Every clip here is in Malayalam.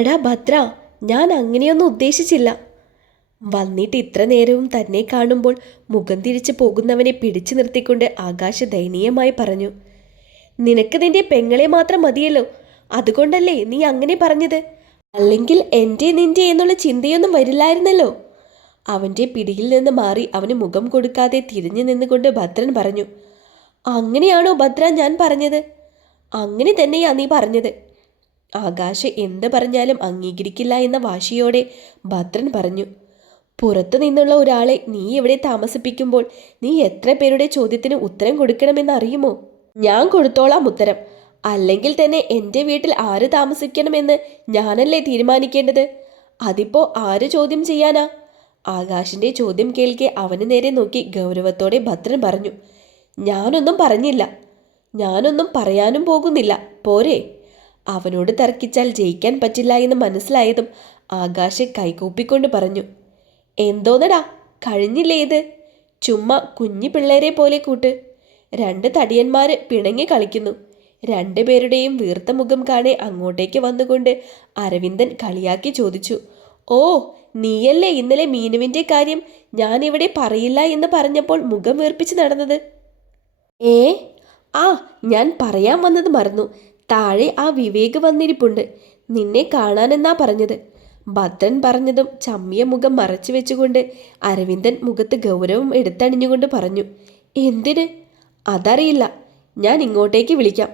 എടാ ഭദ്ര, ഞാൻ അങ്ങനെയൊന്നും ഉദ്ദേശിച്ചില്ല. വന്നിട്ട് ഇത്ര നേരവും തന്നെ കാണുമ്പോൾ മുഖം തിരിച്ചു പോകുന്നവനെ പിടിച്ചു നിർത്തിക്കൊണ്ട് ആകാശ് ദയനീയമായി പറഞ്ഞു. നിനക്ക് നിന്റെ പെങ്ങളെ മാത്രം മതിയല്ലോ, അതുകൊണ്ടല്ലേ നീ അങ്ങനെ പറഞ്ഞത്. അല്ലെങ്കിൽ എൻ്റെ നിന്റെ എന്നുള്ള ചിന്തയൊന്നും വരില്ലായിരുന്നല്ലോ. അവൻ്റെ പിടിയിൽ നിന്ന് മാറി അവന് മുഖം കൊടുക്കാതെ തിരിഞ്ഞു നിന്നുകൊണ്ട് ഭദ്രൻ പറഞ്ഞു. അങ്ങനെയാണോ ഭദ്ര ഞാൻ പറഞ്ഞത്? അങ്ങനെ തന്നെയാ നീ പറഞ്ഞത്. ആകാശ് എന്ത് പറഞ്ഞാലും അംഗീകരിക്കില്ല എന്ന വാശിയോടെ ഭദ്രൻ പറഞ്ഞു. പുറത്തു നിന്നുള്ള ഒരാളെ നീ ഇവിടെ താമസിപ്പിക്കുമ്പോൾ നീ എത്ര പേരുടെ ചോദ്യത്തിന് ഉത്തരം കൊടുക്കണമെന്ന് അറിയുമോ? ഞാൻ കൊടുത്തോളാം ഉത്തരം. അല്ലെങ്കിൽ തന്നെ എൻ്റെ വീട്ടിൽ ആര് താമസിക്കണമെന്ന് ഞാനല്ലേ തീരുമാനിക്കേണ്ടത്. അതിപ്പോ ആര് ചോദ്യം ചെയ്യാനാ? ആകാശിന്റെ ചോദ്യം കേൾക്കെ അവന് നേരെ നോക്കി ഗൗരവത്തോടെ ഭദ്രൻ പറഞ്ഞു. ഞാനൊന്നും പറഞ്ഞില്ല, ഞാനൊന്നും പറയാനും പോകുന്നില്ല, പോരെ. അവനോട് തർക്കിച്ചാൽ ജയിക്കാൻ പറ്റില്ല എന്ന് മനസ്സിലായതും ആകാശ് കൈകൂപ്പിക്കൊണ്ട് പറഞ്ഞു. എന്തോന്നടാ, കഴിഞ്ഞില്ലേ ഇത്? ചുമ്മാ കുഞ്ഞു പിള്ളേരെ പോലെ കൂട്ട്. രണ്ട് തടിയന്മാര് പിണങ്ങി കളിക്കുന്നു. രണ്ടുപേരുടെയും വീർത്ത മുഖം കാണെ അങ്ങോട്ടേക്ക് വന്നുകൊണ്ട് അരവിന്ദൻ കളിയാക്കി ചോദിച്ചു. ഓ, നീയല്ലേ ഇന്നലെ മീനുവിൻ്റെ കാര്യം ഞാനിവിടെ പറയില്ല എന്ന് പറഞ്ഞപ്പോൾ മുഖം വീർപ്പിച്ച് നടന്നത്? ഏ ആ, ഞാൻ പറയാൻ വന്നത് മറന്നു. താഴെ ആ വിവേക് വന്നിരിപ്പുണ്ട്, നിന്നെ കാണാനെന്നാ പറഞ്ഞത്. ഭദ്രൻ പറഞ്ഞതും ചമ്മിയ മുഖം മറച്ചു വെച്ചുകൊണ്ട് അരവിന്ദൻ മുഖത്ത് ഗൗരവം എടുത്തണിഞ്ഞുകൊണ്ട് പറഞ്ഞു. എന്തിന്? അതറിയില്ല, ഞാൻ ഇങ്ങോട്ടേക്ക് വിളിക്കാം.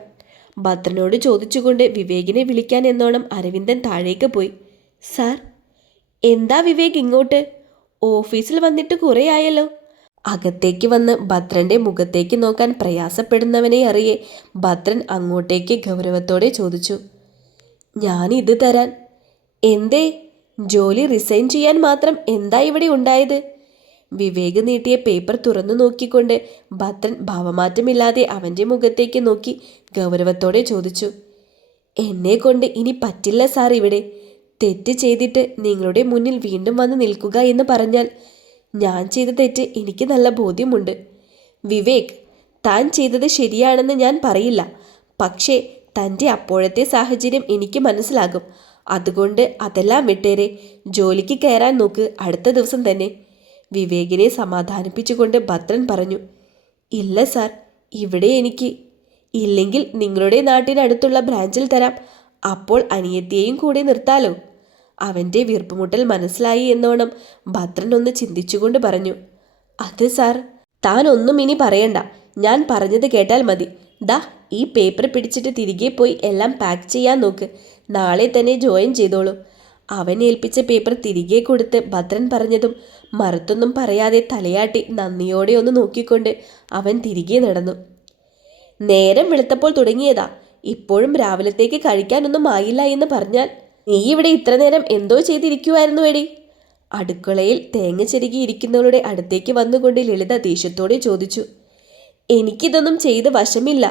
ഭദ്രനോട് ചോദിച്ചുകൊണ്ട് വിവേകിനെ വിളിക്കാൻ എന്നോണം അരവിന്ദൻ താഴേക്ക് പോയി. സാർ. എന്താ വിവേക് ഇങ്ങോട്ട്? ഓഫീസിൽ വന്നിട്ട് കുറേ ആയല്ലോ. അകത്തേക്ക് വന്ന് ഭദ്രന്റെ മുഖത്തേക്ക് നോക്കാൻ പ്രയാസപ്പെടുന്നവനെ അറിയെ ഭദ്രൻ അങ്ങോട്ടേക്ക് ഗൗരവത്തോടെ ചോദിച്ചു. ഞാൻ ഇത് തരാൻ. എന്തേ? ജോലി റിസൈൻ ചെയ്യാൻ മാത്രം എന്താ ഇവിടെ ഉണ്ടായത്? വിവേക് നീട്ടിയ പേപ്പർ തുറന്നു നോക്കിക്കൊണ്ട് ഭദ്രൻ ഭാവമാറ്റമില്ലാതെ അവൻ്റെ മുഖത്തേക്ക് നോക്കി ഗൗരവത്തോടെ ചോദിച്ചു. എന്നെ കൊണ്ട് ഇനി പറ്റില്ല സാർ ഇവിടെ. തെറ്റ് ചെയ്തിട്ട് നിങ്ങളുടെ മുന്നിൽ വീണ്ടും വന്ന് നിൽക്കുക എന്ന് പറഞ്ഞാൽ ഞാൻ ചെയ്ത തെറ്റ് എനിക്ക് നല്ല ബോധ്യമുണ്ട്. വിവേക്, താൻ ചെയ്തത് ശരിയാണെന്ന് ഞാൻ പറയില്ല. പക്ഷേ തൻ്റെ അപ്പോഴത്തെ സാഹചര്യം എനിക്ക് മനസ്സിലാകും. അതുകൊണ്ട് അതെല്ലാം വിട്ടേരെ, ജോലിക്ക് കയറാൻ നോക്ക് അടുത്ത ദിവസം തന്നെ. വിവേകിനെ സമാധാനിപ്പിച്ചുകൊണ്ട് ഭദ്രൻ പറഞ്ഞു. ഇല്ല സാർ, ഇവിടെ എനിക്ക്. ഇല്ലെങ്കിൽ നിങ്ങളുടെ നാട്ടിനടുത്തുള്ള ബ്രാഞ്ചിൽ തരാം. അപ്പോൾ അനിയത്തിയെയും കൂടെ നിർത്താലോ. അവൻ്റെ വീർപ്പുമുട്ടൽ മനസ്സിലായി എന്നോണം ഭദ്രൻ ഒന്ന് ചിന്തിച്ചുകൊണ്ട് പറഞ്ഞു. അത് സാർ, താൻ ഒന്നും ഇനി പറയണ്ട. ഞാൻ പറഞ്ഞത് കേട്ടാൽ മതി. ദാ ഈ പേപ്പർ പിടിച്ചിട്ട് തിരികെ പോയി എല്ലാം പാക്ക് ചെയ്യാൻ നോക്ക്. നാളെ തന്നെ ജോയിൻ ചെയ്തോളൂ. അവൻ ഏൽപ്പിച്ച പേപ്പർ തിരികെ കൊടുത്ത് ഭദ്രൻ പറഞ്ഞതും മറുത്തൊന്നും പറയാതെ തലയാട്ടി നന്ദിയോടെ ഒന്ന് നോക്കിക്കൊണ്ട് അവൻ തിരികെ നടന്നു. നേരം വെളുത്തപ്പോൾ തുടങ്ങിയതാ. ഇപ്പോഴും രാവിലത്തേക്ക് കഴിക്കാനൊന്നും ആയില്ല എന്ന് പറഞ്ഞാൽ നീ ഇവിടെ ഇത്ര നേരം എന്തോ ചെയ്തിരിക്കുമായിരുന്നു എടി? അടുക്കളയിൽ തേങ്ങ ചെരുകിയിരിക്കുന്നവളുടെ അടുത്തേക്ക് വന്നുകൊണ്ട് ലളിത ദേഷ്യത്തോടെ ചോദിച്ചു. എനിക്കിതൊന്നും ചെയ്ത് വശമില്ല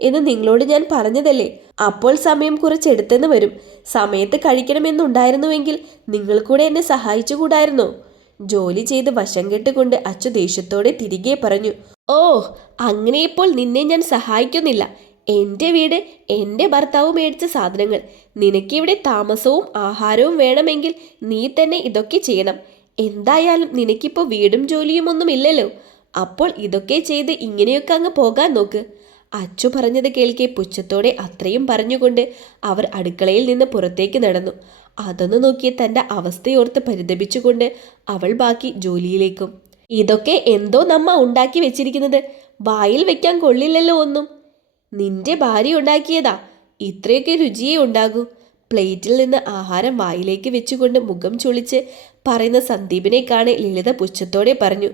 എന്ന് നിങ്ങളോട് ഞാൻ പറഞ്ഞതല്ലേ. അപ്പോൾ സമയം കുറച്ചെടുത്തെന്ന് വരും. സമയത്ത് കഴിക്കണമെന്നുണ്ടായിരുന്നുവെങ്കിൽ നിങ്ങൾ കൂടെ എന്നെ സഹായിച്ചുകൂടായിരുന്നോ? ജോലി ചെയ്ത് വശം കെട്ടുകൊണ്ട് അച്ചു ദേഷ്യത്തോടെ തിരികെ പറഞ്ഞു. ഓ, അങ്ങനെ ഇപ്പോൾ നിന്നെ ഞാൻ സഹായിക്കുന്നില്ല. എൻ്റെ വീട്, എൻ്റെ ഭർത്താവ് മേടിച്ച സാധനങ്ങൾ. നിനക്കിവിടെ താമസവും ആഹാരവും വേണമെങ്കിൽ നീ തന്നെ ഇതൊക്കെ ചെയ്യണം. എന്തായാലും നിനക്കിപ്പോൾ വീടും ജോലിയും ഒന്നും ഇല്ലല്ലോ. അപ്പോൾ ഇതൊക്കെ ചെയ്ത് ഇങ്ങനെയൊക്കെ അങ്ങ് പോകാൻ നോക്ക്. അച്ചു പറഞ്ഞത് കേൾക്കെ പുച്ഛത്തോടെ അത്രയും പറഞ്ഞുകൊണ്ട് അവർ അടുക്കളയിൽ നിന്ന് പുറത്തേക്ക് നടന്നു. അതൊന്നു നോക്കി തൻ്റെ അവസ്ഥയോർത്ത് പരിതപിച്ചുകൊണ്ട് അവൾ ബാക്കി ജോലിയിലേക്കും. ഇതൊക്കെ എന്തോ നമ്മ ഉണ്ടാക്കി വെച്ചിരിക്കുന്നത്, വായിൽ വെക്കാൻ കൊള്ളില്ലല്ലോ ഒന്നും. നിന്റെ ഭാര്യ ഉണ്ടാക്കിയതാ, ഇത്രയൊക്കെ രുചിയേ ഉണ്ടാകൂ. പ്ലേറ്റിൽ നിന്ന് ആഹാരം വായിലേക്ക് വെച്ചുകൊണ്ട് മുഖം ചൊളിച്ച് പറയുന്ന സന്ദീപിനെ കാണെ ലളിത പുച്ഛത്തോടെ പറഞ്ഞു.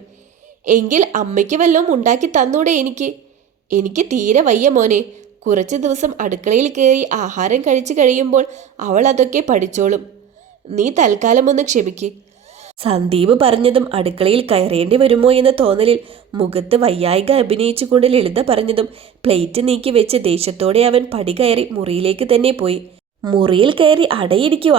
എങ്കിൽ അമ്മയ്ക്ക് വല്ലതും ഉണ്ടാക്കി തന്നൂടെ എനിക്ക്? എനിക്ക് തീരെ വയ്യ മോനെ. കുറച്ച് ദിവസം അടുക്കളയിൽ കയറി ആഹാരം കഴിച്ചു കഴിയുമ്പോൾ അവൾ അതൊക്കെ പഠിച്ചോളും. നീ തൽക്കാലം ഒന്ന് ക്ഷമിക്ക്. സന്ദീപ് പറഞ്ഞതും അടുക്കളയിൽ കയറേണ്ടി വരുമോ എന്ന തോന്നലിൽ മുഖത്ത് വയ്യായിക അഭിനയിച്ചുകൊണ്ട് ലളിത പറഞ്ഞതും പ്ലേറ്റ് നീക്കി വെച്ച് ദേഷ്യത്തോടെ അവൻ പടി കയറി മുറിയിലേക്ക് തന്നെ പോയി. മുറിയിൽ കയറി അടയിരിക്കുക.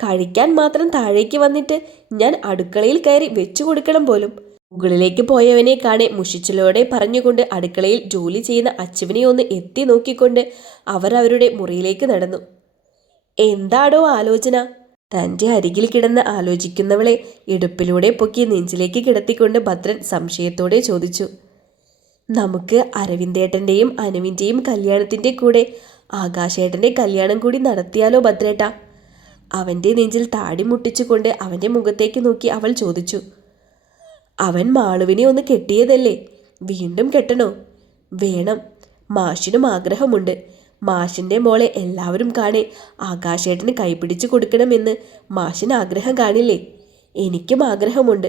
കഴിക്കാൻ മാത്രം താഴേക്ക് വന്നിട്ട് ഞാൻ അടുക്കളയിൽ കയറി വെച്ചു കൊടുക്കണം പോലും. മുകളിലേക്ക് പോയവനെ കാണെ മുഷിച്ചിലോടെ പറഞ്ഞുകൊണ്ട് അടുക്കളയിൽ ജോലി ചെയ്യുന്ന അച്ചുവിനെ ഒന്ന് എത്തി നോക്കിക്കൊണ്ട് അവർ അവരുടെ മുറിയിലേക്ക് നടന്നു. എന്താടോ ആലോചന? തൻ്റെ അരികിൽ കിടന്ന് ആലോചിക്കുന്നവളെ ഇടുപ്പിലൂടെ പൊക്കി നെഞ്ചിലേക്ക് കിടത്തിക്കൊണ്ട് ഭദ്രൻ സംശയത്തോടെ ചോദിച്ചു. നമുക്ക് അരവിന്ദേട്ടൻ്റെയും അനുവിൻ്റെയും കല്യാണത്തിൻ്റെ കൂടെ ആകാശേട്ടൻ്റെ കല്യാണം കൂടി നടത്തിയാലോ ഭദ്രേട്ടാ? അവൻ്റെ നെഞ്ചിൽ താടി മുട്ടിച്ചുകൊണ്ട് അവൻ്റെ മുഖത്തേക്ക് നോക്കി അവൾ ചോദിച്ചു. അവൻ മാളുവിനെ ഒന്ന് കെട്ടിയതല്ലേ, വീണ്ടും കെട്ടണോ? വേണം, മാഷിനും ആഗ്രഹമുണ്ട്. മാഷിൻ്റെ മോളെ എല്ലാവരും കാണെ ആകാശേട്ടന് കൈപിടിച്ചു കൊടുക്കണമെന്ന് മാഷിന് ആഗ്രഹം കാണില്ലേ? എനിക്കും ആഗ്രഹമുണ്ട്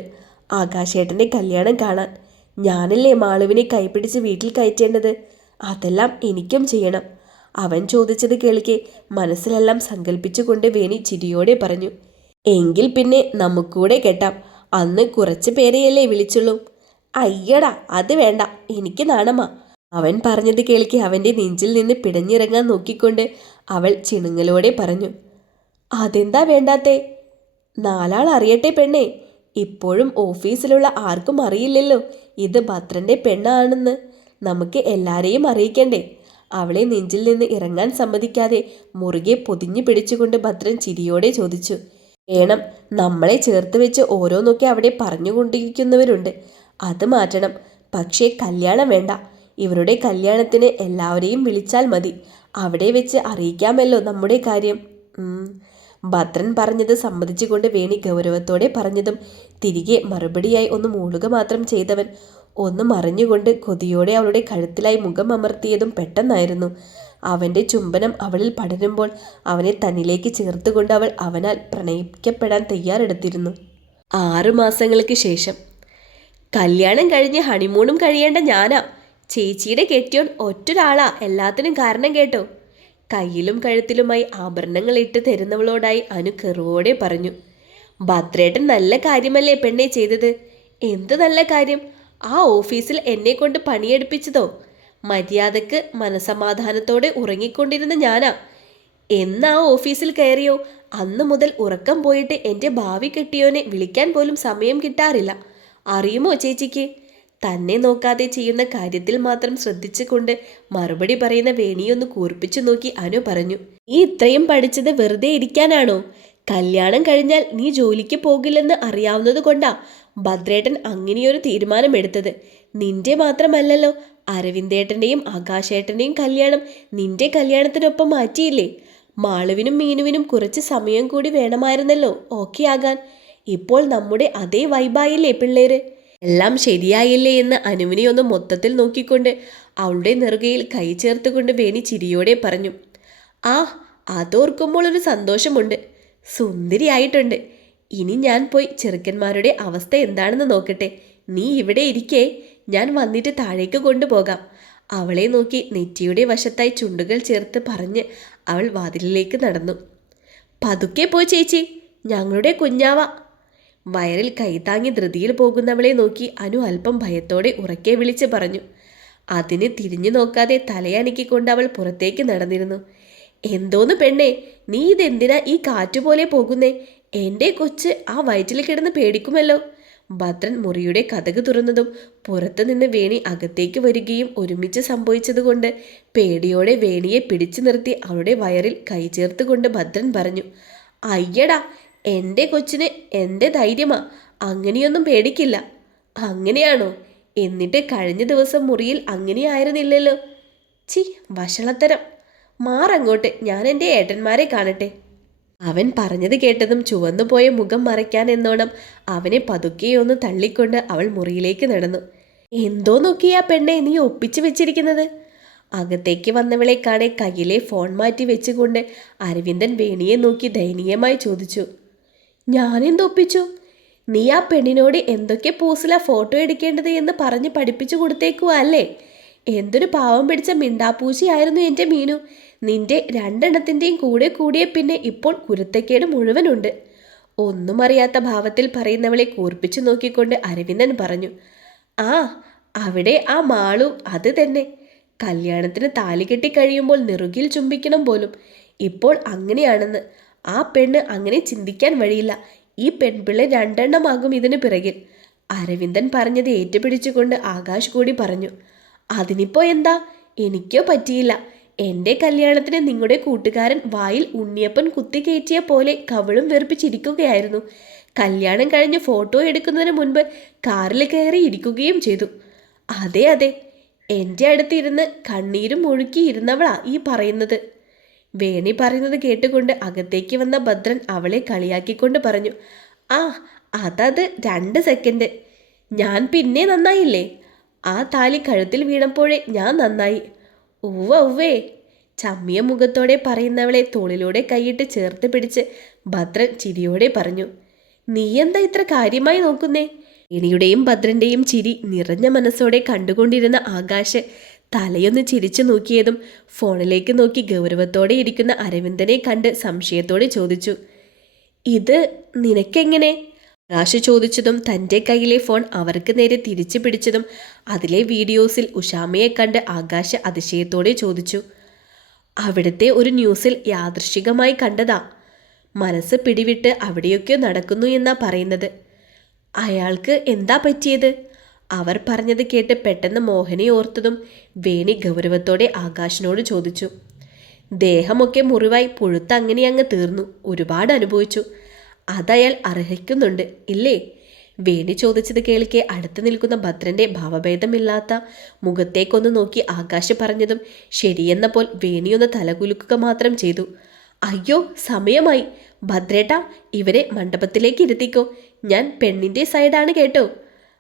ആകാശേട്ടൻ്റെ കല്യാണം കാണാൻ. ഞാനല്ലേ മാളുവിനെ കൈപിടിച്ച് വീട്ടിൽ കയറ്റേണ്ടത്. അതെല്ലാം എനിക്കും ചെയ്യണം. അവൻ ചോദിച്ചത് കേൾക്കെ മനസ്സിലെല്ലാം സങ്കല്പിച്ചുകൊണ്ട് വേണി ചിരിയോടെ പറഞ്ഞു. എങ്കിൽ പിന്നെ നമുക്കൂടെ കെട്ടാം. അന്ന് കുറച്ച് പേരെയല്ലേ വിളിച്ചുള്ളൂ. അയ്യടാ, അത് വേണ്ട, എനിക്ക് നാണമാ. അവൻ പറഞ്ഞത് കേൾക്കെ അവൻ്റെ നെഞ്ചിൽ നിന്ന് പിടഞ്ഞിറങ്ങാൻ നോക്കിക്കൊണ്ട് അവൾ ചിണുങ്ങലോടെ പറഞ്ഞു. അതെന്താ വേണ്ടാത്തേ? നാലാൾ അറിയട്ടെ പെണ്ണേ. ഇപ്പോഴും ഓഫീസിലുള്ള ആർക്കും അറിയില്ലല്ലോ ഇത് ഭദ്രൻ്റെ പെണ്ണാണെന്ന്. നമുക്ക് എല്ലാരെയും അറിയിക്കണ്ടേ? അവളെ നെഞ്ചിൽ നിന്ന് ഇറങ്ങാൻ സമ്മതിക്കാതെ മുറുകെ പൊതിഞ്ഞു പിടിച്ചുകൊണ്ട് ഭദ്രൻ ചിരിയോടെ ചോദിച്ചു. വേണം, നമ്മളെ ചേർത്ത് വെച്ച് ഓരോന്നൊക്കെ അവിടെ പറഞ്ഞുകൊണ്ടിരിക്കുന്നവരുണ്ട്. അത് മാറ്റണം. പക്ഷേ കല്യാണം വേണ്ട. ഇവരുടെ കല്യാണത്തിന് എല്ലാവരെയും വിളിച്ചാൽ മതി. അവിടെ വെച്ച് അറിയിക്കാമല്ലോ നമ്മുടെ കാര്യം. ഭദ്രൻ പറഞ്ഞത് സമ്മതിച്ചുകൊണ്ട് വേണി ഗൗരവത്തോടെ പറഞ്ഞതും തിരികെ മറുപടിയായി ഒന്ന് മൂളുക മാത്രം ചെയ്തവൻ ഒന്ന് മറിഞ്ഞുകൊണ്ട് കൊതിയോടെ അവളുടെ കഴുത്തിലായി മുഖം അമർത്തിയതും പെട്ടെന്നായിരുന്നു. അവൻ്റെ ചുംബനം അവളിൽ പടരുമ്പോൾ അവനെ തന്നിലേക്ക് ചേർത്തുകൊണ്ട് അവൾ അവനാൽ പ്രണയിക്കപ്പെടാൻ തയ്യാറെടുത്തിരുന്നു. 6 മാസങ്ങൾക്ക് ശേഷം. കല്യാണം കഴിഞ്ഞ് ഹണിമൂണും കഴിയേണ്ട ഞാനാ. ചേച്ചിയുടെ കെട്ടിയോൻ ഒറ്റൊരാളാ എല്ലാത്തിനും കാരണം കേട്ടോ. കയ്യിലും കഴുത്തിലുമായി ആഭരണങ്ങൾ ഇട്ട് തരുന്നവളോടായി അനു കെറുവോടെ പറഞ്ഞു. ഭദ്രേട്ടൻ നല്ല കാര്യമല്ലേ പെണ്ണെ ചെയ്തത്? എന്ത് നല്ല കാര്യം? ആ ഓഫീസിൽ എന്നെ കൊണ്ട് പണിയെടുപ്പിച്ചതോ? മര്യാദക്ക് മനസമാധാനത്തോടെ ഉറങ്ങിക്കൊണ്ടിരുന്ന ഞാനാ. എന്നാ ഓഫീസിൽ കയറിയോ അന്ന് മുതൽ ഉറക്കം പോയിട്ട് എൻ്റെ ഭാവി കെട്ടിയോനെ വിളിക്കാൻ പോലും സമയം കിട്ടാറില്ല. അറിയുമോ ചേച്ചിക്ക്? തന്നെ നോക്കാതെ ചെയ്യുന്ന കാര്യത്തിൽ മാത്രം ശ്രദ്ധിച്ചുകൊണ്ട് മറുപടി പറയുന്ന വേണിയൊന്ന് കൂർപ്പിച്ചു നോക്കി അനു പറഞ്ഞു. നീ ഇത്രയും പഠിച്ചത് വെറുതെ ഇരിക്കാനാണോ? കല്യാണം കഴിഞ്ഞാൽ നീ ജോലിക്ക് പോകില്ലെന്ന് അറിയാവുന്നത് കൊണ്ടാ ഭദ്രേട്ടൻ അങ്ങനെയൊരു തീരുമാനമെടുത്തത്. നിന്റെ മാത്രമല്ലല്ലോ, അരവിന്ദേട്ടൻ്റെയും ആകാശേട്ടൻ്റെയും കല്യാണം നിന്റെ കല്യാണത്തിനൊപ്പം മാറ്റിയില്ലേ? മാളുവിനും മീനുവിനും കുറച്ച് സമയം കൂടി വേണമായിരുന്നല്ലോ ഓക്കെ ആകാൻ. ഇപ്പോൾ നമ്മുടെ അതേ വൈബായില്ലേ പിള്ളേര്? എല്ലാം ശരിയായില്ലേ എന്ന് അനുവിനെ ഒന്ന് മൊത്തത്തിൽ നോക്കിക്കൊണ്ട് അവളുടെ നെറുകയിൽ കൈ ചേർത്തുകൊണ്ട് വേണി ചിരിയോടെ പറഞ്ഞു. ആ, അതോർക്കുമ്പോൾ ഒരു സന്തോഷമുണ്ട്. സുന്ദരിയായിട്ടുണ്ട്. ഇനി ഞാൻ പോയി ചെറുക്കന്മാരുടെ അവസ്ഥ എന്താണെന്ന് നോക്കട്ടെ. നീ ഇവിടെ ഇരിക്കേ, ഞാൻ വന്നിട്ട് താഴേക്ക് കൊണ്ടുപോകാം. അവളെ നോക്കി നെറ്റിയുടെ വശത്തായി ചുണ്ടുകൾ ചേർത്ത് പറഞ്ഞ് അവൾ വാതിലിലേക്ക് നടന്നു. പതുക്കെ പോ ചേച്ചി, ഞങ്ങളുടെ കുഞ്ഞാവ. വയറിൽ കൈതാങ്ങി ധൃതിയിൽ പോകുന്നവളെ നോക്കി അനു അല്പം ഭയത്തോടെ ഉറക്കെ വിളിച്ച് പറഞ്ഞു. അതിന് തിരിഞ്ഞു നോക്കാതെ തലയനക്കിക്കൊണ്ട് അവൾ പുറത്തേക്ക് നടന്നിരുന്നു. എന്തോന്ന് പെണ്ണേ, നീ ഇതെന്തിനാ ഈ കാറ്റുപോലെ പോകുന്നേ? എൻ്റെ കൊച്ച് ആ വയറ്റിൽ കിടന്ന് പേടിക്കുമല്ലോ. ഭദ്രൻ മുറിയുടെ കതക് തുറന്നതും പുറത്തുനിന്ന് വേണി അകത്തേക്ക് വരികയും ഒരുമിച്ച് സംഭവിച്ചതുകൊണ്ട് പേടിയോടെ വേണിയെ പിടിച്ചു നിർത്തി അവളുടെ വയറിൽ കൈ ചേർത്തുകൊണ്ട് ഭദ്രൻ പറഞ്ഞു. അയ്യടാ, എൻ്റെ കൊച്ചിന് എൻ്റെ ധൈര്യമാ, അങ്ങനെയൊന്നും പേടിക്കില്ല. അങ്ങനെയാണോ? എന്നിട്ട് കഴിഞ്ഞ ദിവസം മുറിയിൽ അങ്ങനെയായിരുന്നില്ലല്ലോ. ചി, വഷളത്തരം. മാറങ്ങോട്ട്, ഞാൻ എൻ്റെ ഏട്ടന്മാരെ കാണട്ടെ. അവൻ പറഞ്ഞത് കേട്ടതും ചുവന്നുപോയ മുഖം മറയ്ക്കാൻ എന്നോണം അവനെ പതുക്കെയൊന്ന് തള്ളിക്കൊണ്ട് അവൾ മുറിയിലേക്ക് നടന്നു. എന്തോ നോക്കിയാ പെണ്ണെ നീ ഒപ്പിച്ചു വെച്ചിരിക്കുന്നത്? അകത്തേക്ക് വന്നവളെ കാണെ കയ്യിലെ ഫോൺ മാറ്റി വെച്ചുകൊണ്ട് അരവിന്ദൻ വേണിയെ നോക്കി ദയനീയമായി ചോദിച്ചു. ഞാനെന്തൊപ്പിച്ചു? നീ ആ പെണ്ണിനോട് എന്തൊക്കെ പോസിലാ ഫോട്ടോ എടുക്കേണ്ടത് എന്ന് പറഞ്ഞ് പഠിപ്പിച്ചു കൊടുത്തേക്കുവാ അല്ലേ? എന്തൊരു പാവം പിടിച്ച മിണ്ടാപ്പൂച്ചയായിരുന്നു എൻ്റെ മീനു. നിന്റെ 2 എണ്ണത്തിൻ്റെയും കൂടെ കൂടിയ പിന്നെ ഇപ്പോൾ കുരുത്തക്കേട് മുഴുവനുണ്ട്. ഒന്നും അറിയാത്ത ഭാവത്തിൽ പറയുന്നവളെ കൂർപ്പിച്ചു നോക്കിക്കൊണ്ട് അരവിന്ദൻ പറഞ്ഞു. ആ, അവിടെ ആ മാളു അത് തന്നെ. കല്യാണത്തിന് താലി കെട്ടി കഴിയുമ്പോൾ നെറുകിൽ ചുംബിക്കണം പോലും. ഇപ്പോൾ അങ്ങനെയാണെന്ന്. ആ പെണ്ണ് അങ്ങനെ ചിന്തിക്കാൻ വഴിയില്ല. ഈ പെൺപിള്ളെ 2 എണ്ണമാകും ഇതിന് പിറകിൽ. അരവിന്ദൻ പറഞ്ഞത് ഏറ്റുപിടിച്ചുകൊണ്ട് ആകാശ് കൂടി പറഞ്ഞു. അതിനിപ്പോ എന്താ? എനിക്കോ പറ്റിയില്ല. എൻ്റെ കല്യാണത്തിന് നിങ്ങളുടെ കൂട്ടുകാരൻ വായിൽ ഉണ്ണിയപ്പൻ കുത്തിക്കയറ്റിയ പോലെ കവിളും വെറുപ്പിച്ചിരിക്കുകയായിരുന്നു. കല്യാണം കഴിഞ്ഞ് ഫോട്ടോ എടുക്കുന്നതിന് മുൻപ് കാറിൽ കയറി ഇരിക്കുകയും ചെയ്തു. അതെ അതെ, എൻ്റെ അടുത്തിരുന്ന് കണ്ണീരും ഒഴുക്കിയിരുന്നവളാ ഈ പറയുന്നത്. വേണി പറയുന്നത് കേട്ടുകൊണ്ട് അകത്തേക്ക് വന്ന ഭദ്രൻ അവളെ കളിയാക്കിക്കൊണ്ട് പറഞ്ഞു. ആ, അതത് 2 സെക്കൻഡ്. ഞാൻ പിന്നെ നന്നായില്ലേ? ആ താലി കഴുത്തിൽ വീണപ്പോഴേ ഞാൻ നന്നായി. ഉവ്വേ. ചമ്മിയ മുഖത്തോടെ പറയുന്നവളെ തോളിലൂടെ കൈയിട്ട് ചേർത്ത് പിടിച്ച് ഭദ്രൻ ചിരിയോടെ പറഞ്ഞു. നീ എന്താ ഇത്ര കാര്യമായി നോക്കുന്നേ? വേണിയുടെയും ഭദ്രൻ്റെയും ചിരി നിറഞ്ഞ മനസ്സോടെ കണ്ടുകൊണ്ടിരുന്ന ആകാശ് തലയൊന്ന് ചിരിച്ചു നോക്കിയതും ഫോണിലേക്ക് നോക്കി ഗൗരവത്തോടെ ഇരിക്കുന്ന അരവിന്ദനെ കണ്ട് സംശയത്തോടെ ചോദിച്ചു. ഇത് നിനക്കെങ്ങനെ? ആകാശ് ചോദിച്ചതും തൻ്റെ കയ്യിലെ ഫോൺ അവർക്ക് നേരെ തിരിച്ചു പിടിച്ചതും അതിലെ വീഡിയോസിൽ ഉഷാമയെ കണ്ട് ആകാശ് അതിശയത്തോടെ ചോദിച്ചു. അവിടുത്തെ ഒരു ന്യൂസിൽ യാദൃശ്ചികമായി കണ്ടതാ. മനസ്സ് പിടിവിട്ട് അവിടെയൊക്കെ നടക്കുന്നു എന്നാ പറയുന്നത്. അയാൾക്ക് എന്താ പറ്റിയത്? അവർ പറഞ്ഞത് കേട്ട് പെട്ടെന്ന് മോഹനെ ഓർത്തതും വേണി ഗൗരവത്തോടെ ആകാശിനോട് ചോദിച്ചു. ദേഹമൊക്കെ മുറിവായി പുഴുത്ത് അങ്ങനെ അങ്ങ് തീർന്നു. ഒരുപാട് അനുഭവിച്ചു. അതയാൾ അർഹിക്കുന്നുണ്ട് ഇല്ലേ? വേണി ചോദിച്ചത് കേൾക്കെ അടുത്ത് നിൽക്കുന്ന ഭദ്രൻ്റെ ഭാവഭേദമില്ലാത്ത മുഖത്തേക്കൊന്ന് നോക്കി ആകാശ് പറഞ്ഞതും ശരിയെന്ന പോൽ വേണിയൊന്ന് തലകുലുക്കുക മാത്രം ചെയ്തു. അയ്യോ, സമയമായി. ഭദ്രേട്ടാ, ഇവരെ മണ്ഡപത്തിലേക്ക് ഇരുത്തിക്കോ. ഞാൻ പെണ്ണിൻ്റെ സൈഡാണ് കേട്ടോ.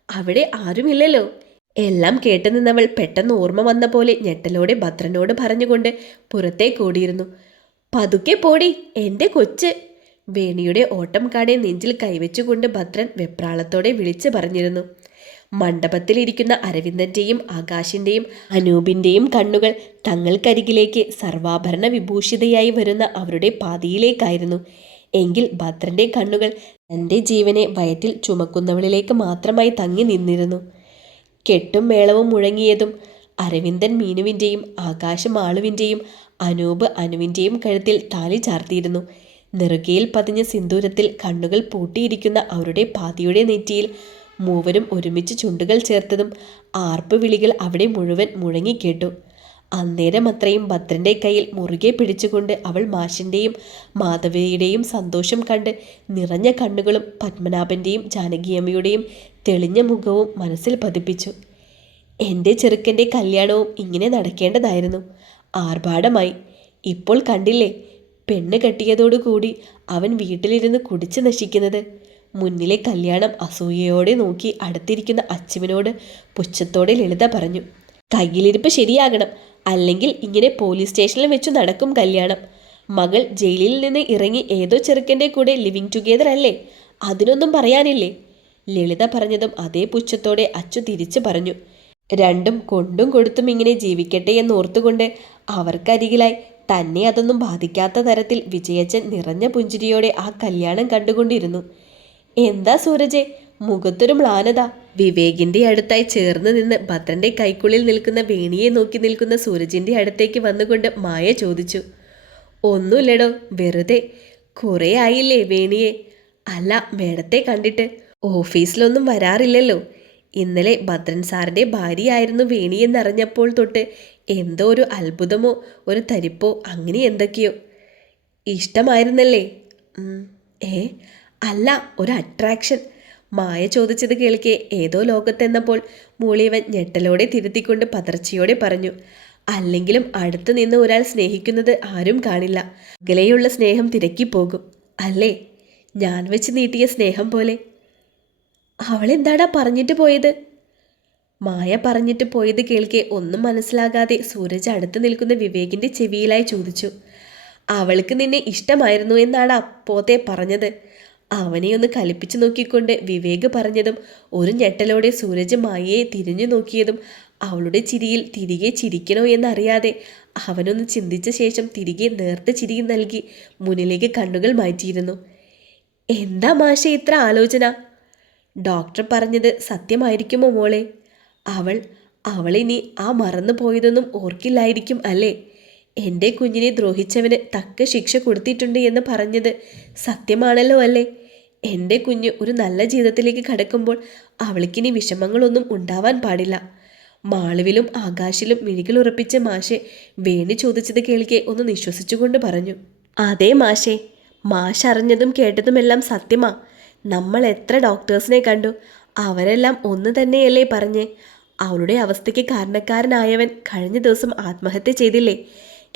അവിടെ ആരുമില്ലല്ലോ. എല്ലാം കേട്ടു നിന്നവൾ പെട്ടെന്ന് ഓർമ്മ വന്ന പോലെ ഞെട്ടലോടെ ഭദ്രനോട് പറഞ്ഞുകൊണ്ട് പുറത്തേക്കോടിയിരുന്നു. പതുക്കെ പോടി എൻ്റെ കൊച്ച്. വേണിയുടെ ഓട്ടം കാടെ നെഞ്ചിൽ കൈവച്ചുകൊണ്ട് ഭദ്രൻ വെപ്രാളത്തോടെ വിളിച്ചു പറഞ്ഞിരുന്നു. മണ്ഡപത്തിലിരിക്കുന്ന അരവിന്ദൻ്റെയും ആകാശിൻ്റെയും അനൂപിൻ്റെയും കണ്ണുകൾ തങ്ങൾക്കരികിലേക്ക് സർവാഭരണ വിഭൂഷിതയായി വരുന്ന അവരുടെ പാതിയിലേക്കായിരുന്നു. എങ്കിൽ ഭദ്രൻ്റെ കണ്ണുകൾ തൻ്റെ ജീവനെ വയറ്റിൽ ചുമക്കുന്നവളിലേക്ക് മാത്രമായി തങ്ങി നിന്നിരുന്നു. കെട്ടും മേളവും മുഴങ്ങിയതും അരവിന്ദൻ മീനുവിൻ്റെയും ആകാശം ആളുവിൻ്റെയും അനൂപ് അനുവിൻ്റെയും കഴുത്തിൽ താലി ചാർത്തിയിരുന്നു. നെറുകയിൽ പതിഞ്ഞ സിന്ദൂരത്തിൽ കണ്ണുകൾ പൂട്ടിയിരിക്കുന്ന അവരുടെ പാതിയുടെ നെറ്റിയിൽ മൂവരും ഒരുമിച്ച് ചുണ്ടുകൾ ചേർത്തതും ആർപ്പ് വിളികൾ അവിടെ മുഴുവൻ മുഴങ്ങിക്കേട്ടു. അന്നേരം അത്രയും ഭദ്രൻ്റെ കയ്യിൽ മുറുകെ പിടിച്ചുകൊണ്ട് അവൾ മാഷിൻ്റെയും മാധവിയുടെയും സന്തോഷം കണ്ട് നിറഞ്ഞ കണ്ണുകളും പത്മനാഭൻ്റെയും ജാനകിയമ്മയുടെയും തെളിഞ്ഞ മുഖവും മനസ്സിൽ പതിപ്പിച്ചു. എൻ്റെ ചെറുക്കൻ്റെ കല്യാണവും ഇങ്ങനെ നടക്കേണ്ടതായിരുന്നു. ആർഭാടമായി. ഇപ്പോൾ കണ്ടില്ലേ, പെണ്ണ് കെട്ടിയതോടുകൂടി അവൻ വീട്ടിലിരുന്ന് കുടിച്ച് നശിക്കുന്നത്. മുന്നിലെ കല്യാണം അസൂയയോടെ നോക്കി അടുത്തിരിക്കുന്ന അച്ചുവിനോട് പുച്ഛത്തോടെ ലളിത പറഞ്ഞു. കയ്യിലിരിപ്പ് ശരിയാകണം, അല്ലെങ്കിൽ ഇങ്ങനെ പോലീസ് സ്റ്റേഷനിൽ വെച്ച് നടക്കും കല്യാണം. മകൾ ജയിലിൽ നിന്ന് ഇറങ്ങി ഏതോ ചെറുക്കൻ്റെ കൂടെ ലിവിങ് ടുഗെദർ അല്ലേ? അതിനൊന്നും പറയാനില്ലേ? ലളിത പറഞ്ഞതും അതേ പുച്ഛത്തോടെ അച്ചു തിരിച്ചു പറഞ്ഞു. രണ്ടും കൊണ്ടും കൊടുത്തും ഇങ്ങനെ ജീവിക്കട്ടെ എന്നോർത്തുകൊണ്ട് അവർക്കരികിലായി തന്നെ അതൊന്നും ബാധിക്കാത്ത തരത്തിൽ വിജയച്ചൻ നിറഞ്ഞ പുഞ്ചിരിയോടെ ആ കല്യാണം കണ്ടുകൊണ്ടിരുന്നു. എന്താ സൂരജെ, മുഖത്തൊരു മ്ലാനത? വിവേകിൻ്റെ അടുത്തായി ചേർന്ന് നിന്ന് ഭദ്രൻ്റെ കൈക്കുള്ളിൽ നിൽക്കുന്ന വേണിയെ നോക്കി നിൽക്കുന്ന സൂരജിൻ്റെ അടുത്തേക്ക് വന്നുകൊണ്ട് മായ ചോദിച്ചു. ഒന്നുമില്ലടോ, വെറുതെ. കുറേ ആയില്ലേ വേണിയെ? അല്ല, മേഡത്തെ കണ്ടിട്ട്. ഓഫീസിലൊന്നും വരാറില്ലല്ലോ. ഇന്നലെ ഭദ്രൻ സാറിൻ്റെ ഭാര്യയായിരുന്നു വേണിയെന്നറിഞ്ഞപ്പോൾ തൊട്ട് എന്തോ ഒരു അത്ഭുതമോ ഒരു തരിപ്പോ അങ്ങനെ എന്തൊക്കെയോ. ഇഷ്ടമായിരുന്നല്ലേ? അല്ല, ഒരു അട്രാക്ഷൻ. മായ ചോദിച്ചത് കേൾക്കെ ഏതോ ലോകത്തെന്നപ്പോൾ മൂളിയവൻ ഞെട്ടലോടെ തിരുത്തിക്കൊണ്ട് പതർച്ചയോടെ പറഞ്ഞു. അല്ലെങ്കിലും അടുത്ത് നിന്ന് ഒരാൾ സ്നേഹിക്കുന്നത് ആരും കാണില്ല. അകലെയുള്ള സ്നേഹം തിരക്കിപ്പോകും അല്ലേ? ഞാൻ വെച്ച് നീട്ടിയ സ്നേഹം പോലെ. അവളെന്താടാ പറഞ്ഞിട്ട് പോയത്? മായ പറഞ്ഞിട്ട് പോയത് കേൾക്കെ ഒന്നും മനസ്സിലാകാതെ സൂരജ് അടുത്ത് നിൽക്കുന്ന വിവേകിൻ്റെ ചെവിയിലായി ചോദിച്ചു. അവൾക്ക് നിന്നെ ഇഷ്ടമായിരുന്നു എന്നാണ് അപ്പോത്തെ പറഞ്ഞത്. അവനെ ഒന്ന് കലിപ്പിച്ചു നോക്കിക്കൊണ്ട് വിവേക് പറഞ്ഞതും ഒരു ഞെട്ടലോടെ സൂരജ് മായയെ തിരിഞ്ഞു നോക്കിയതും അവളുടെ ചിരിയിൽ തിരികെ ചിരിക്കണോ എന്നറിയാതെ അവനൊന്ന് ചിന്തിച്ച ശേഷം തിരികെ നേർത്ത ചിരി നൽകി മുന്നിലേക്ക് കണ്ണുകൾ മാറ്റിയിരുന്നു. എന്താ മാഷെ ഇത്ര ആലോചന? ഡോക്ടർ പറഞ്ഞത് സത്യമായിരിക്കുമോ മോളെ? അവളിനി ആ മറന്നു പോയതൊന്നും ഓർക്കില്ലായിരിക്കും അല്ലേ? എൻ്റെ കുഞ്ഞിനെ ദ്രോഹിച്ചവന് തക്ക ശിക്ഷ കൊടുത്തിട്ടുണ്ട് എന്ന് പറഞ്ഞത് സത്യമാണല്ലോ അല്ലേ? എൻ്റെ കുഞ്ഞ് ഒരു നല്ല ജീവിതത്തിലേക്ക് കടക്കുമ്പോൾ അവൾക്കിനി വിഷമങ്ങളൊന്നും ഉണ്ടാവാൻ പാടില്ല. മാളുവിലും ആകാശിലും മിഴികൾ ഉറപ്പിച്ച മാഷെ വേണി ചോദിച്ചത് കേൾക്കെ ഒന്ന് നിശ്വസിച്ചുകൊണ്ട് പറഞ്ഞു, അതെ മാഷെ, മാഷ് അറിഞ്ഞതും കേട്ടതുമെല്ലാം സത്യമാ. നമ്മൾ എത്ര ഡോക്ടേഴ്സിനെ കണ്ടു, അവരെല്ലാം ഒന്ന് തന്നെയല്ലേ പറഞ്ഞ്. അവളുടെ അവസ്ഥയ്ക്ക് കാരണക്കാരനായവൻ കഴിഞ്ഞ ദിവസം ആത്മഹത്യ ചെയ്തില്ലേ?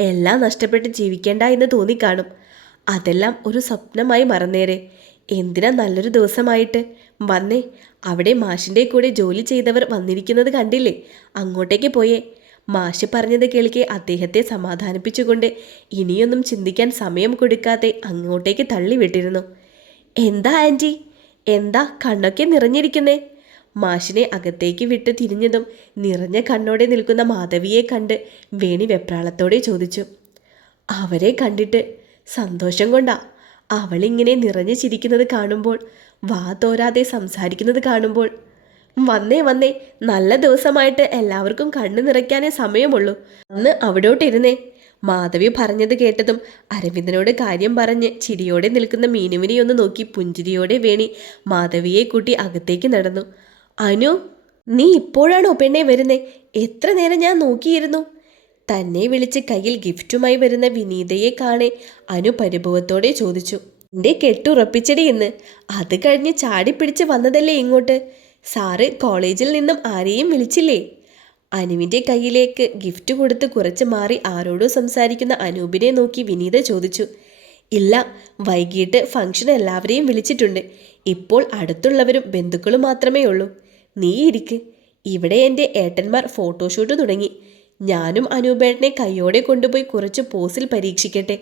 എല്ലാം നഷ്ടപ്പെട്ട് ജീവിക്കേണ്ട എന്ന് തോന്നിക്കാണും. അതെല്ലാം ഒരു സ്വപ്നമായി മറന്നേരെ. എന്തിനാ നല്ലൊരു ദിവസമായിട്ട് വന്നേ. അവിടെ മാഷിൻ്റെ കൂടെ ജോലി ചെയ്തവർ വന്നിരിക്കുന്നത് കണ്ടില്ലേ? അങ്ങോട്ടേക്ക് പോയേ. മാഷ് പറഞ്ഞത് കേൾക്കെ അദ്ദേഹത്തെ സമാധാനിപ്പിച്ചുകൊണ്ട് ഇനിയൊന്നും ചിന്തിക്കാൻ സമയം കൊടുക്കാതെ അങ്ങോട്ടേക്ക് തള്ളിവിട്ടിരുന്നു. എന്താ ആൻറ്റി, എന്താ കണ്ണൊക്കെ നിറഞ്ഞിരിക്കുന്നേ? മാഷിനെ അകത്തേക്ക് വിട്ട് തിരിഞ്ഞതും നിറഞ്ഞ കണ്ണോടെ നിൽക്കുന്ന മാധവിയെ കണ്ട് വേണി വെപ്രാളത്തോടെ ചോദിച്ചു. അവരെ കണ്ടിട്ട് സന്തോഷം കൊണ്ടാ. അവളിങ്ങനെ നിറഞ്ഞു ചിരിക്കുന്നത് കാണുമ്പോൾ, വാ തോരാതെ സംസാരിക്കുന്നത് കാണുമ്പോൾ. വന്നേ വന്നേ, നല്ല ദിവസമായിട്ട് എല്ലാവർക്കും കണ്ണു നിറയ്ക്കാനേ സമയമുള്ളൂ. അന്ന് അവിടോട്ടിരുന്നേ. മാധവി പറഞ്ഞത് കേട്ടതും അരവിന്ദനോട് കാര്യം പറഞ്ഞ് ചിരിയോടെ നിൽക്കുന്ന മീനുവിനെ ഒന്ന് നോക്കി പുഞ്ചിരിയോടെ വേണി മാധവിയെ കൂട്ടി അകത്തേക്ക് നടന്നു. അനു, നീ ഇപ്പോഴാണോ പെണ്ണെ വരുന്നേ? എത്ര നേരം ഞാൻ നോക്കിയിരുന്നു. തന്നെ വിളിച്ച് കയ്യിൽ ഗിഫ്റ്റുമായി വരുന്ന വിനീതയെ കാണെ അനു പരിഭവത്തോടെ ചോദിച്ചു. എൻ്റെ കെട്ടുറപ്പിച്ചടി എന്ന്. അത് കഴിഞ്ഞ് ചാടിപ്പിടിച്ച് വന്നതല്ലേ ഇങ്ങോട്ട്. സാറ് കോളേജിൽ നിന്നും ആരെയും വിളിച്ചില്ലേ? അനുവിൻ്റെ കയ്യിലേക്ക് ഗിഫ്റ്റ് കൊടുത്ത് കുറച്ച് മാറി ആരോടോ സംസാരിക്കുന്ന അനൂപിനെ നോക്കി വിനീത ചോദിച്ചു. ഇല്ല, വൈകിട്ട് ഫംഗ്ഷൻ എല്ലാവരെയും വിളിച്ചിട്ടുണ്ട്. ഇപ്പോൾ അടുത്തുള്ളവരും ബന്ധുക്കളും മാത്രമേ ഉള്ളൂ. നീ ഇരിക്ക്. ഇവിടെ എൻ്റെ ഏട്ടന്മാർ ഫോട്ടോഷൂട്ട് തുടങ്ങി. ഞാനും അനൂപേട്ടനെ കയ്യോടെ കൊണ്ടുപോയി കുറച്ച് പോസിൽ പരീക്ഷിക്കട്ടെ.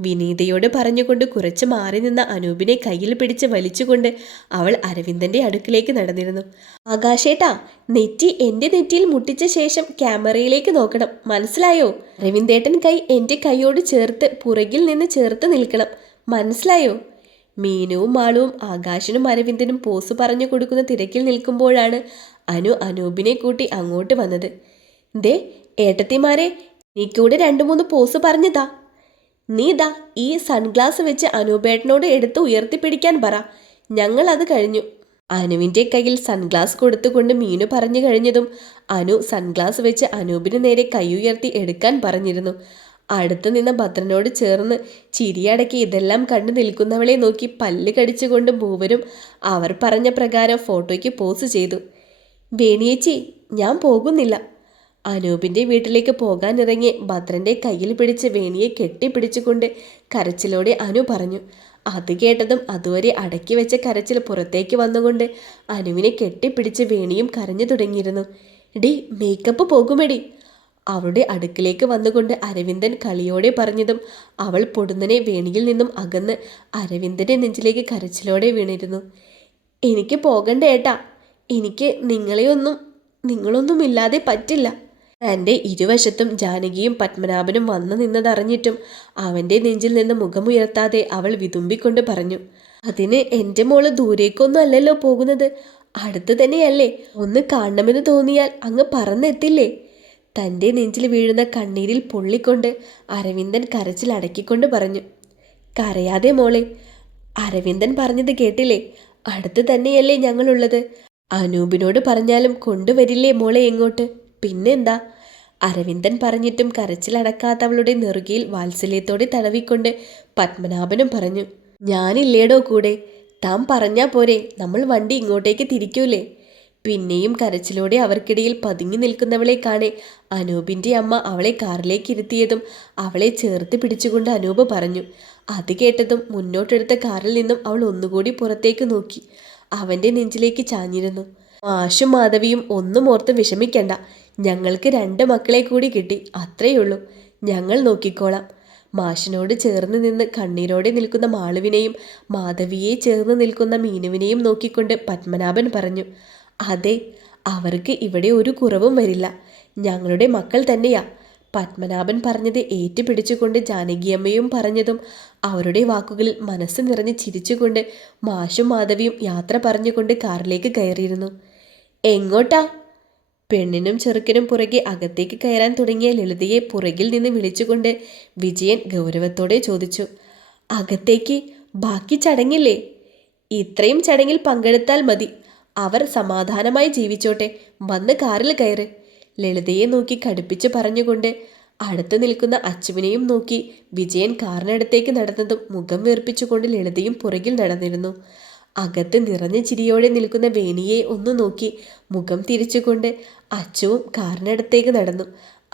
വിനീതയോട് പറഞ്ഞുകൊണ്ട് കുറച്ച് മാറി നിന്ന അനൂപിനെ കയ്യിൽ പിടിച്ച് വലിച്ചുകൊണ്ട് അവൾ അരവിന്ദൻ്റെ അടുക്കിലേക്ക് നടന്നിരുന്നു. ആകാശേട്ടാ, നെറ്റി എൻ്റെ നെറ്റിയിൽ മുട്ടിച്ച ശേഷം ക്യാമറയിലേക്ക് നോക്കണം, മനസ്സിലായോ? അരവിന്ദേട്ടൻ കൈ എൻ്റെ കൈയോട് ചേർത്ത് പുറകിൽ നിന്ന് ചേർത്ത് നിൽക്കണം, മനസ്സിലായോ? മീനുവും മാളുവും ആകാശനും അരവിന്ദനും പോസ് പറഞ്ഞു കൊടുക്കുന്ന തിരക്കിൽ നിൽക്കുമ്പോഴാണ് അനൂപിനെ കൂട്ടി അങ്ങോട്ട് വന്നത്. ദേ ഏട്ടത്തിമാരെ, നീക്കൂടെ 2-3 പോസ് പറഞ്ഞതാ. നീ ദാ ഈ സൺഗ്ലാസ് വെച്ച് അനൂപേട്ടനോട് എടുത്ത് ഉയർത്തിപ്പിടിക്കാൻ പറ. ഞങ്ങൾ അത് കഴിഞ്ഞു. അനുവിൻ്റെ കയ്യിൽ സൺഗ്ലാസ് കൊടുത്തുകൊണ്ട് മീനു പറഞ്ഞു കഴിഞ്ഞതും അനു സൺഗ്ലാസ് വെച്ച് അനൂപിന് നേരെ കൈയുയർത്തി എടുക്കാൻ പറഞ്ഞിരുന്നു. അടുത്ത് നിന്ന ഭദ്രനോട് ചേർന്ന് ചിരിയടക്കി ഇതെല്ലാം കണ്ടു നിൽക്കുന്നവളെ നോക്കി പല്ല് കടിച്ചുകൊണ്ട് മൂവരും അവർ പറഞ്ഞ പ്രകാരം ഫോട്ടോയ്ക്ക് പോസ് ചെയ്തു. വേണിയേച്ചി, ഞാൻ പോകുന്നില്ല. അനൂപിൻ്റെ വീട്ടിലേക്ക് പോകാനിറങ്ങി ഭദ്രൻ്റെ കയ്യിൽ പിടിച്ച് വേണിയെ കെട്ടിപ്പിടിച്ചുകൊണ്ട് കരച്ചിലോടെ അനു പറഞ്ഞു. അത് കേട്ടതും അതുവരെ അടക്കി വെച്ച കരച്ചിൽ പുറത്തേക്ക് വന്നുകൊണ്ട് അനുവിനെ കെട്ടിപ്പിടിച്ച് വേണിയും കരഞ്ഞു തുടങ്ങിയിരുന്നു. ഡി, മേക്കപ്പ് പോകുമെടി. അവളുടെ അടുക്കിലേക്ക് വന്നുകൊണ്ട് അരവിന്ദൻ കളിയോടെ പറഞ്ഞതും അവൾ പൊടുന്നനെ വേണിയിൽ നിന്നും അകന്ന് അരവിന്ദൻ്റെ നെഞ്ചിലേക്ക് കരച്ചിലോടെ വീണിരുന്നു. എനിക്ക് പോകണ്ട ഏട്ടാ, എനിക്ക് നിങ്ങളൊന്നും ഇല്ലാതെ പറ്റില്ല. തൻ്റെ ഇരുവശത്തും ജാനകിയും പത്മനാഭനും വന്നു നിന്നതറിഞ്ഞിട്ടും അവൻ്റെ നെഞ്ചിൽ നിന്ന് മുഖമുയർത്താതെ അവൾ വിതുമ്പിക്കൊണ്ട് പറഞ്ഞു. അതിന് എൻ്റെ മോള് ദൂരേക്കൊന്നും അല്ലല്ലോ പോകുന്നത്, അടുത്ത് തന്നെയല്ലേ. ഒന്ന് കാണണമെന്ന് തോന്നിയാൽ അങ്ങ് പറന്നെത്തില്ലേ. തൻ്റെ നെഞ്ചിൽ വീഴുന്ന കണ്ണീരിൽ പൊള്ളിക്കൊണ്ട് അരവിന്ദൻ കരച്ചിൽ അടക്കിക്കൊണ്ട് പറഞ്ഞു. കരയാതെ മോളെ. അരവിന്ദൻ പറഞ്ഞത് കേട്ടില്ലേ? അടുത്ത് തന്നെയല്ലേ ഞങ്ങളുള്ളത്. അനൂപിനോട് പറഞ്ഞാലും കൊണ്ടുവരില്ലേ മോളെ എങ്ങോട്ട്? പിന്നെന്താ? അരവിന്ദൻ പറഞ്ഞിട്ടും കരച്ചിലടക്കാത്തവളുടെ നെറുകയിൽ വാത്സല്യത്തോടെ തടവിക്കൊണ്ട് പത്മനാഭനും പറഞ്ഞു. ഞാനില്ലേടോ കൂടെ. താൻ പറഞ്ഞാൽ പോരെ, നമ്മൾ വണ്ടി ഇങ്ങോട്ടേക്ക് തിരിക്കൂലേ. പിന്നെയും കരച്ചിലോടെ അവർക്കിടയിൽ പതുങ്ങി നിൽക്കുന്നവളെ കാണെ അനൂപിൻ്റെ അമ്മ അവളെ കാറിലേക്ക് ഇരുത്തിയതും അവളെ ചേർത്ത് പിടിച്ചുകൊണ്ട് അനൂപ് പറഞ്ഞു. അത് കേട്ടതും മുന്നോട്ടെടുത്ത കാറിൽ നിന്നും അവൾ ഒന്നുകൂടി പുറത്തേക്ക് നോക്കി അവൻ്റെ നെഞ്ചിലേക്ക് ചാഞ്ഞിരുന്നു. മാഷും മാധവിയും ഒന്നും ഓർത്ത് വിഷമിക്കണ്ട. ഞങ്ങൾക്ക് 2 മക്കളെ കൂടി കിട്ടി, അത്രയുള്ളൂ. ഞങ്ങൾ നോക്കിക്കോളാം. മാഷിനോട് ചേർന്ന് നിന്ന് കണ്ണീരോടെ നിൽക്കുന്ന മാളുവിനെയും മാധവിയെ ചേർന്ന് നിൽക്കുന്ന മീനുവിനെയും നോക്കിക്കൊണ്ട് പത്മനാഭൻ പറഞ്ഞു. അതെ, അവർക്ക് ഇവിടെ ഒരു കുറവും വരില്ല. ഞങ്ങളുടെ മക്കൾ തന്നെയാ. പത്മനാഭൻ പറഞ്ഞത് ഏറ്റുപിടിച്ചുകൊണ്ട് ജാനകിയമ്മയും പറഞ്ഞതും അവരുടെ വാക്കുകളിൽ മനസ്സ് നിറഞ്ഞ് ചിരിച്ചുകൊണ്ട് മാഷും മാധവിയും യാത്ര പറഞ്ഞുകൊണ്ട് കാറിലേക്ക് കയറിയിരുന്നു. എങ്ങോട്ടാ? പെണ്ണിനും ചെറുക്കനും പുറകെ അകത്തേക്ക് കയറാൻ തുടങ്ങിയ ലളിതയെ പുറകിൽ നിന്ന് വിളിച്ചുകൊണ്ട് വിജയൻ ഗൗരവത്തോടെ ചോദിച്ചു. അകത്തേക്ക്? ബാക്കി ചടങ്ങില്ലേ? ഇത്രയും ചടങ്ങിൽ പങ്കെടുത്താൽ മതി. അവർ സമാധാനമായി ജീവിച്ചോട്ടെ. വന്ന് കാറിൽ കയറ്. ലളിതയെ നോക്കി കടുപ്പിച്ച് പറഞ്ഞുകൊണ്ട് അടുത്ത് നിൽക്കുന്ന അച്ചുവിനെയും നോക്കി വിജയൻ കാറിനടുത്തേക്ക് നടന്നതും മുഖം വീർപ്പിച്ചുകൊണ്ട് ലളിതയും പുറകിൽ നടന്നിരുന്നു. അകത്ത് നിറഞ്ഞ ചിരിയോടെ നിൽക്കുന്ന വേണിയെ ഒന്ന് നോക്കി മുഖം തിരിച്ചുകൊണ്ട് അച്ചുവും കാറിനടുത്തേക്ക് നടന്നു.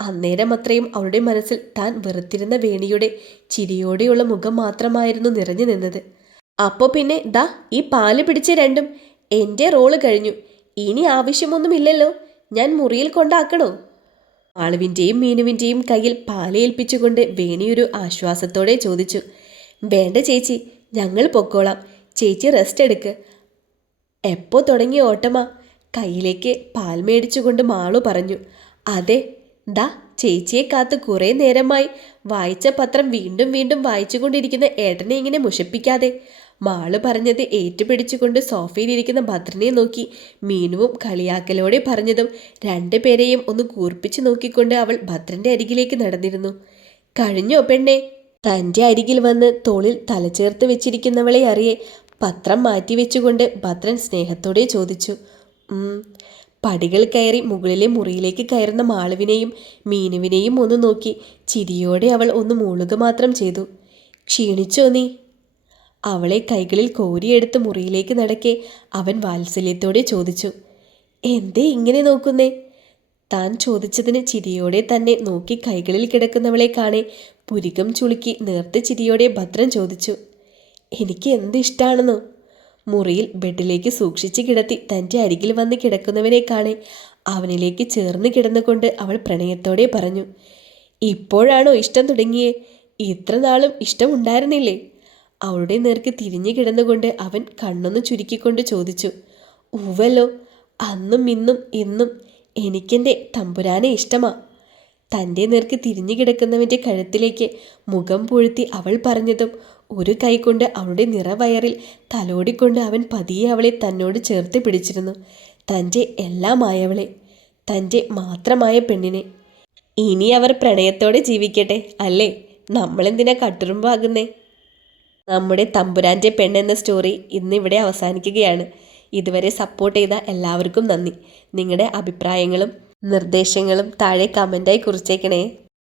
അന്നേരം അത്രയും അവളുടെ മനസ്സിൽ താൻ വെറുത്തിരുന്ന വേണിയുടെ ചിരിയോടെയുള്ള മുഖം മാത്രമായിരുന്നു നിറഞ്ഞു നിന്നത്. അപ്പോൾ പിന്നെ ദാ ഈ പാല് പിടിച്ച് രണ്ടും എൻ്റെ റോള് കഴിഞ്ഞു. ഇനി ആവശ്യമൊന്നുമില്ലല്ലോ. ഞാൻ മുറിയിൽ കൊണ്ടാക്കണോ? ആളുവിൻ്റെയും മീനുവിൻ്റെയും കയ്യിൽ പാലേൽപ്പിച്ചുകൊണ്ട് വേണിയൊരു ആശ്വാസത്തോടെ ചോദിച്ചു. വേണ്ട ചേച്ചി, ഞങ്ങൾ പൊക്കോളാം. ചേച്ചി റെസ്റ്റ് എടുക്ക്. എപ്പോൾ തുടങ്ങിയ ഓട്ടമാ? കയ്യിലേക്ക് പാൽ മേടിച്ചുകൊണ്ട് മാളു പറഞ്ഞു. അതെ, ദാ ചേച്ചിയെ കാത്ത് കുറേ നേരമായി. വായിച്ച പത്രം വീണ്ടും വീണ്ടും വായിച്ചുകൊണ്ടിരിക്കുന്ന ഏട്ടനെ ഇങ്ങനെ മുഷിപ്പിക്കാതെ. മാള് പറഞ്ഞത് ഏറ്റുപിടിച്ചുകൊണ്ട് സോഫയിലിരിക്കുന്ന ഭദ്രനെ നോക്കി മീനുവും കളിയാക്കലോടെ പറഞ്ഞതും രണ്ടുപേരെയും ഒന്ന് കൂർപ്പിച്ചു നോക്കിക്കൊണ്ട് അവൾ ഭദ്രന്റെ അരികിലേക്ക് നടന്നിരുന്നു. കഴിഞ്ഞോ പെണ്ണെ? തൻ്റെ അരികിൽ വന്ന് തോളിൽ തലചേർത്ത് വെച്ചിരിക്കുന്നവളെ അറിയെ പത്രം മാറ്റിവെച്ചുകൊണ്ട് ഭദ്രൻ സ്നേഹത്തോടെ ചോദിച്ചു. പടികൾ കയറി മുകളിലെ മുറിയിലേക്ക് കയറുന്ന മാളുവിനെയും മീനുവിനെയും ഒന്ന് നോക്കി ചിരിയോടെ അവൾ ഒന്ന് മൂളുക മാത്രം ചെയ്തു. ക്ഷീണിച്ചോ നീ? അവളെ കൈകളിൽ കോരിയെടുത്ത് മുറിയിലേക്ക് നടക്കെ അവൻ വാത്സല്യത്തോടെ ചോദിച്ചു. എന്തേ ഇങ്ങനെ നോക്കുന്നേ? താൻ ചോദിച്ചതിന് ചിരിയോടെ തന്നെ നോക്കി കൈകളിൽ കിടക്കുന്നവളെ കാണെ പുരികം ചുളുക്കി നേർത്ത ചിരിയോടെ ഭദ്രൻ ചോദിച്ചു. എനിക്ക് എന്ത് ഇഷ്ടാണെന്നോ? മുറിയിൽ ബെഡിലേക്ക് സൂക്ഷിച്ച് കിടത്തി തൻ്റെ അരികിൽ വന്ന് കിടക്കുന്നവനെ കാണെ അവനിലേക്ക് ചേർന്ന് കിടന്നുകൊണ്ട് അവൾ പ്രണയത്തോടെ പറഞ്ഞു. ഇപ്പോഴാണോ ഇഷ്ടം തുടങ്ങിയേ? ഇത്ര നാളും ഇഷ്ടമുണ്ടായിരുന്നില്ലേ? അവളുടെ നേർക്ക് തിരിഞ്ഞു കിടന്നുകൊണ്ട് അവൻ കണ്ണൊന്ന് ചുരുക്കിക്കൊണ്ട് ചോദിച്ചു. ഉവ്വല്ലോ, അന്നും ഇന്നും എന്നും എനിക്കെൻ്റെ തമ്പുരാനെ ഇഷ്ടമാ. തൻ്റെ നേർക്ക് തിരിഞ്ഞു കിടക്കുന്നവൻ്റെ കഴുത്തിലേക്ക് മുഖം പൂഴ്ത്തി അവൾ പറഞ്ഞതും ഒരു കൈകൊണ്ട് അവളുടെ നിറവയറിൽ തലോടിക്കൊണ്ട് അവൻ പതിയെ അവളെ തന്നോട് ചേർത്ത് പിടിച്ചിരുന്നു. തൻ്റെ എല്ലാമായവളെ, തൻ്റെ മാത്രമായ പെണ്ണിനെ. ഇനി അവർ പ്രണയത്തോടെ ജീവിക്കട്ടെ അല്ലേ? നമ്മളെന്തിനാ കട്ടുറുമ്പാകുന്നേ? നമ്മുടെ തമ്പുരാൻ്റെ പെണ്ണെന്ന സ്റ്റോറി ഇന്നിവിടെ അവസാനിക്കുകയാണ്. ഇതുവരെ സപ്പോർട്ട് ചെയ്ത എല്ലാവർക്കും നന്ദി. നിങ്ങളുടെ അഭിപ്രായങ്ങളും നിർദ്ദേശങ്ങളും താഴെ കമൻറ്റായി കുറിച്ചേക്കണേ.